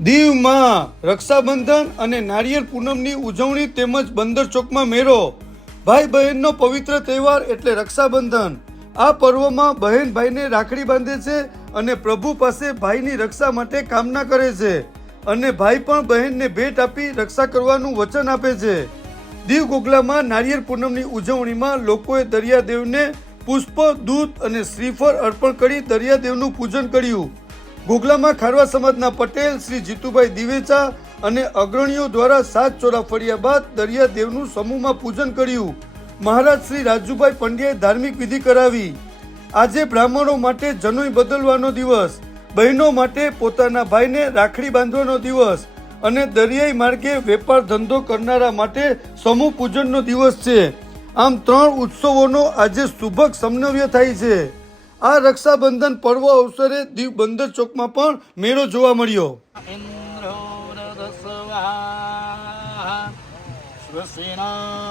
દીવમાં રક્ષાબંધન અને નારિયેળ પૂનમની ઉજવણી તેમજ બંદર ચોકમાં મેળો. ભાઈ બહેનનો પવિત્ર તહેવાર એટલે રક્ષાબંધન. આ પર્વમાં બહેન ભાઈને રાખડી બાંધે છે અને પ્રભુ પાસે ભાઈની રક્ષા માટે કામના કરે છે. અને ભાઈ પણ બહેનને ભેટ આપી રક્ષા કરવાનું વચન આપે છે. દીવ ગોગલામાં નારિયેળ પૂનમની ઉજવણીમાં લોકોએ દરિયાદેવને પુષ્પ, દૂધ અને શ્રીફળ અર્પણ કરી દરિયાદેવનું પૂજન કર્યું. ગોગલામાં ખારવા સમાજના પટેલ, શ્રી જીતુભાઈ દિવેચા અને અગ્રણીઓ દ્વારા સાત ચોરા ફર્યા બાદ દરિયાદેવનું સમૂહમાં પૂજન કર્યું. મહારાજ શ્રી રાજુભાઈ પંડ્યાએ ધાર્મિક વિધિ કરાવી. આજે બ્રાહ્મણો માટે જનોઈ બદલવાનો દિવસ. બહેનો માટે પોતાના ભાઈને રાખડી બાંધવાનો દિવસ. અને દરિયાઈ માર્ગે વેપાર ધંધો કરનારા માટે સમૂહ પૂજનનો દિવસ છે. આમ ત્રણ ઉત્સવોનો આજે શુભક સમન્વય થાય છે. આ રક્ષાબંધન પર્વ અવસરે દીવ બંદર ચોકમાં પણ મેળો જોવા મળ્યો ઇન્દ્રો રદસ્વાહા સ્વસેના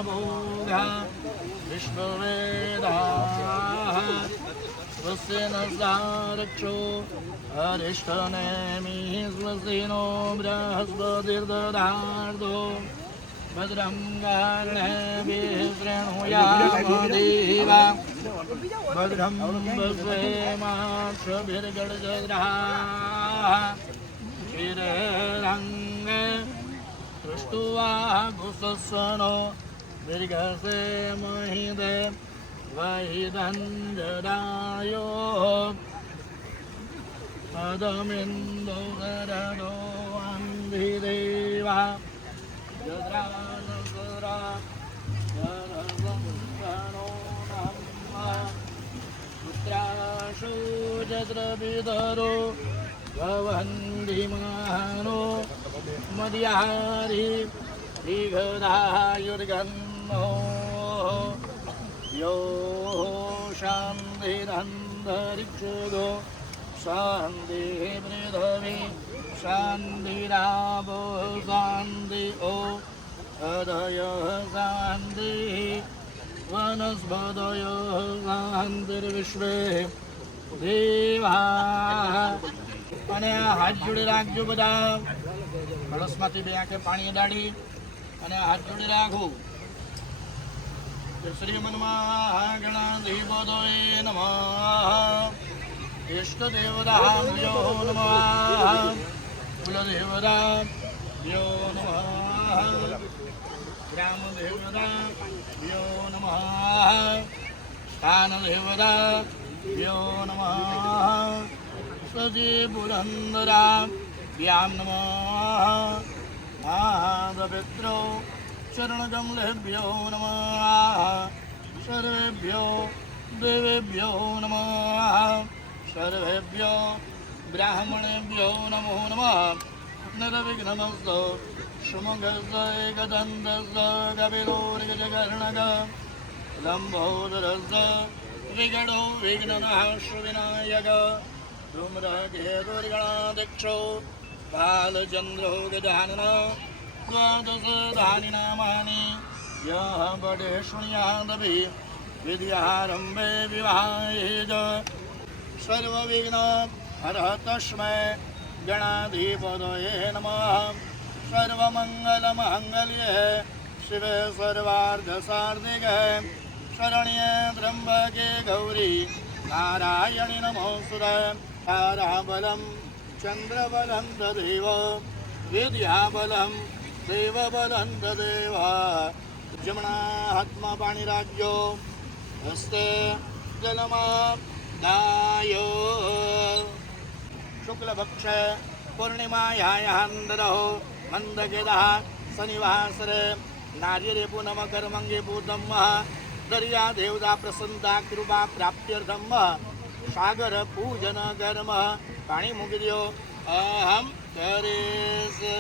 ભોગા વિશ્વવેદાः સ્વસેન સારક્ષો અરિષ્ટનેમિ સ્વસેનો બૃહસ્પતિર્દધાર્દો ભદ્રં ગાર્ણેभिः શૃણુયામદેવા पुत्राशो जद्रविधरो भवन्धिमानो मर्यारि दीर्घदायुर्गन्नो यो शान्तिरन्धरिक्षुगो शान्तिः पृथ्वी शान्तिरावो शान्ति ओ हृदयः शान्तिः વનસ્પતય हन्तिर्विश्वे દેવા અને હાથ જોડે રાખજો બધા। કળશમાંથી બે આંખે પાણી દાડી અને હાથ જોડે રાખો। શ્રી ગણાધિપતય નમઃ। ઇષ્ટદેવતાભ્યો નમઃ। કુલદેવતાભ્યો નમઃ। ग्रामदेवताभ्यो नमः स्थानदेवताभ्यो नमः स्वजे पुरन्दराभ्यां नमः महादपित्रो चरणकमलेभ्यो नमः सर्वेभ्यो देवेभ्यो नमः सर्वेभ्यो ब्राह्मणेभ्यो नमो नमः नरविघ्नमस्तु सुमङ्गलस्य एकदन्तस्य कपिलोर्गजकर्णक लम्बोदरस्य विगणो विघ्ननाशविनायक धूम्रकेतुर्गणाध्यक्षो बालचन्द्रो गजानन द्वादशधानि नामानि यः पठे शृणुयादपि विद्यारम्भे विवाहे च सर्वविघ्न हरः तस्मै गणाधिपतये नमः सर्वमङ्गलमाङ्गल्ये शिवे सर्वार्धसार्धिके शरण्ये त्र्यम्बके गौरी नारायणि नमोऽस्तुते ताराबलं चन्द्रबलं तदेव विद्याबलं देवबलं तदेव जमणात्मा पाणिराज्यो हस्ते जलमादायो शुक्लपक्ष पूर्णिमायान्दरः मन्दगिरः शनिवासरे नार्यरे पूनम कर्मङ्गे पूतम्मः दर्या देवता प्रसन्नता कृपा प्राप्त्यर्थं सागर पूजन कर्म પાણી મૂકી દો અહમ કરે છે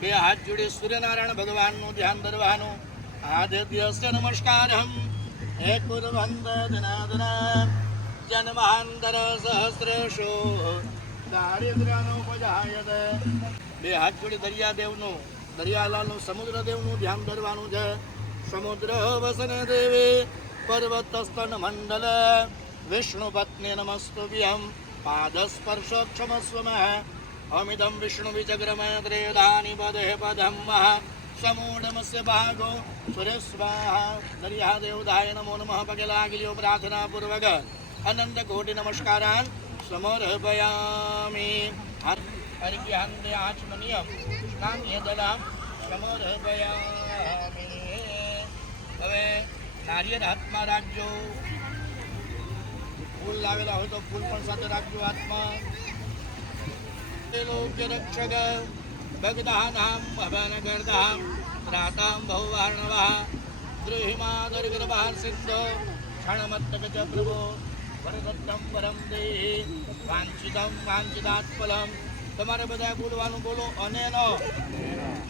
બે હાથ જોડે સૂર્યનારાયણ ભગવાનનું ધ્યાન ધરવાનું આદિત્યસ્ય નમસ્કારમ હે કુર્વંત દિનાદન જન્માંતર સહસ્રેશો દારિદ્ર્યનુપજાયતે બે હાથ જોડી દરિયાદેવનું, દરિયાલાલનું, સમુદ્રદેવનું ધ્યાન ધરવાનું છે. સમુદ્ર વસન દેવી, પર્વતસ્તન મંડલ. વિષ્ણુ પત્ની નમસ્તુભ્યમ પાદસ્પર્શ ક્ષમસ્વ અમિદમ વિષ્ણુ વિચક્રમ ત્રેધાની પદે પદમ સમૂઢમસ્ય ભાગો. સુરેશ્વાહા દર્યાદેવદાય નમો નમઃ. પગે લાગલ્યો પ્રાર્થના પૂર્વક કોટી નમસ્કારાન સમર્પયામિ. હરિહંદે આચમનિયમ નામ્ય દલામ. સમર્પયામિ. હવે નારિયેળ હાથમાં રાખજો. ફૂલ લાવેલા હોય તો ફૂલ પણ સાથે રાખજો હાથમાં. રક્ષક ભગદાનામ ભવનગર્દામ ત્રાતામ ભવવાર્ણવઃ. ગૃહિમાદર્ગર્ભાર સિદ્ધ ક્ષણમત્તક પ્રભો વરદત્તમ વરમ દેહી વાંછિતમ વાંછિતાત્ફલમ તમારે બધા બોલવાનું બોલો અનેનો.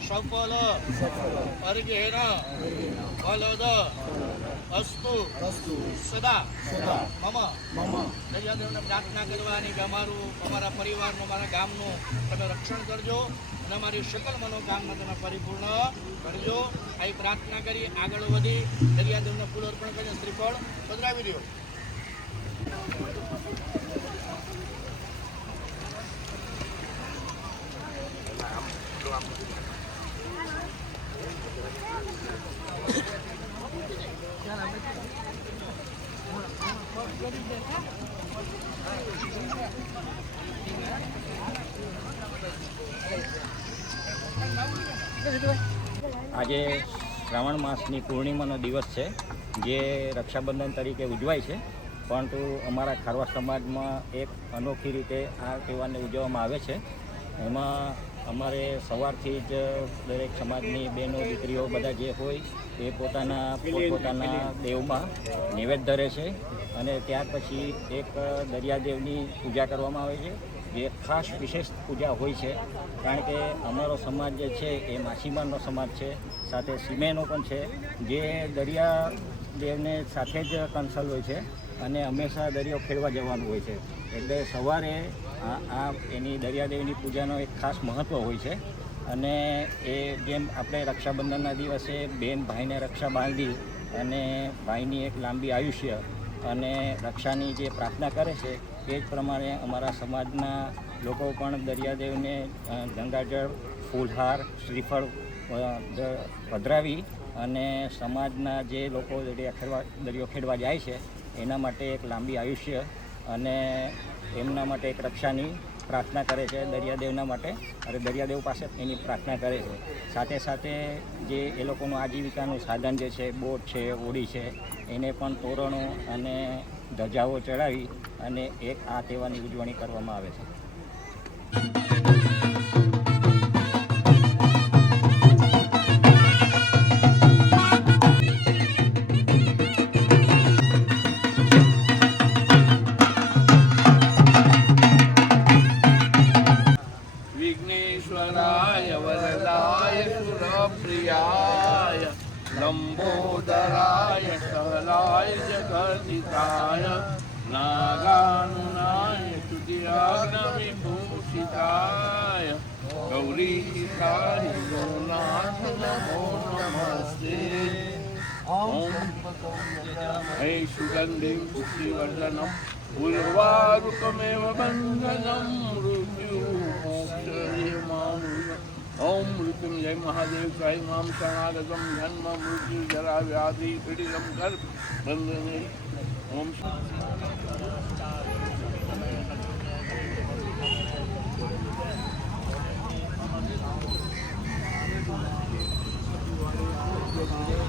સફલ. અર્ઘેન. ફલદ. અસ્તુ. સદા. મમ. દરિયાદેવને પ્રાર્થના કરવાની કે અમારું અમારા પરિવારનું અમારા ગામનું તમે રક્ષણ કરજો અને અમારી સકલ મનોકામના તમે પરિપૂર્ણ કરજો. આવી પ્રાર્થના કરી આગળ વધી. દરિયાદેવને ફૂલ અર્પણ કરીને શ્રીફળ પધરાવી દો. આજે શ્રાવણ માસની પૂર્ણિમાનો દિવસ છે જે રક્ષાબંધન તરીકે ઉજવાય છે. પરંતુ અમારા ખારવા સમાજમાં એક અનોખી રીતે આ તહેવારને ઉજવવામાં આવે છે. એમાં અમારે સવારથી જ દરેક સમાજની બહેનો, દીકરીઓ બધા જે હોય એ પોતાના, પોતપોતાના દેવમાં નૈવેદ્ય ધરે છે અને ત્યાર પછી એક દરિયાદેવની પૂજા કરવામાં આવે છે. જે ખાસ વિશેષ પૂજા હોય છે. કારણ કે અમારો સમાજ જે છે એ માછીમારનો સમાજ છે. સાથે સીમેનો પણ છે. જે દરિયા દેવને સાથે જ કન્સલ હોય છે. અને હંમેશા દરિયો ખેડવા જવાનું હોય છે. એટલે સવારે આ આ એની દરિયાદેવીની પૂજાનો એક ખાસ મહત્ત્વ હોય છે. અને એ જેમ આપણે રક્ષાબંધનના દિવસે બેન ભાઈને રક્ષા બાંધી અને ભાઈની એક લાંબી આયુષ્ય અને રક્ષાની જે પ્રાર્થના કરે છે, એ જ પ્રમાણે અમારા સમાજના લોકો પણ દરિયાદેવને ગંગાજળ, ફૂલહાર, શ્રીફળ પધરાવી અને સમાજના જે લોકો દરિયા ખેડવા, દરિયો ખેડવા જાય છે એના માટે એક લાંબી આયુષ્ય અને એમના માટે એક રક્ષાની પ્રાર્થના કરે છે દરિયાદેવના માટે અને દરિયાદેવ પાસે એની પ્રાર્થના કરે છે. સાથે સાથે જે એ લોકોનું આજીવિકાનું સાધન જે છે, બોટ છે, હોડી છે, એને પણ તોરણો અને ધજાઓ ચડાવી અને એક આ તહેવારની ઉજવણી કરવામાં આવે છે. सहलाय जगदिताय नागानुनाय तुर्याग्नविभूषिताय गौरीकाय गुरुनाथ नमो नमस्ते ॐ हे सुगन्धिं पुष्टिवर्धनम् उर्वारुकमेव बन्धनं જય મહાદેવ સાઈ મામ શરણાગતમ ધન્મ મૃત્યુ જરા વ્યાધિ પીડિતમ કર બંધને ઓમ Thank.